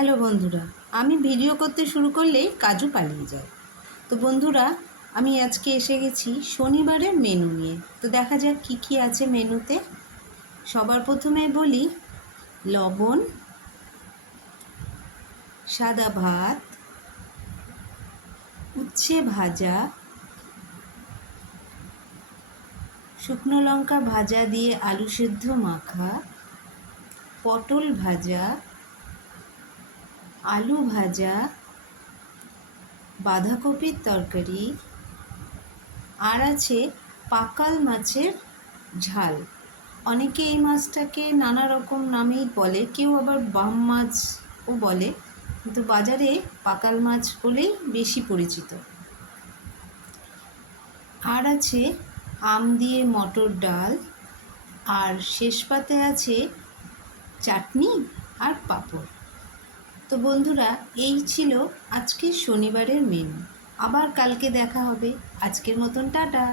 Hello বন্ধুরা, আমি video করতে শুরু করলেই কাজু পালিয়ে যায়। তো বন্ধুরা, আমি আজকে এসে গেছি শনিবারের মেনু নিয়ে। তো দেখা যাক কী কী আছে মেনুতে। সবার প্রথমে বলি, লবণ, সাদা ভাত, উচ্ছে ভাজা, শুকনো লঙ্কা ভাজা দিয়ে আলু সেদ্ধ মাখা, পটল ভাজা, আলু ভাজা, বাঁধাকপির তরকারি, আর আছে পাকাল মাছের ঝাল। অনেকে এই মাছটাকে নানা রকম নামেই বলে, কেউ আবার বাম মাছও বলে, কিন্তু বাজারে পাকাল মাছ বলেই বেশি পরিচিত। আর আছে আম দিয়ে মটর ডাল, আর শেষ পাতে আছে চাটনি আর পাঁপড়। তো বন্ধুরা, এই ছিল আজকের শনিবারের মেনু। আবার কালকে দেখা হবে। আজকের মতন টাটা।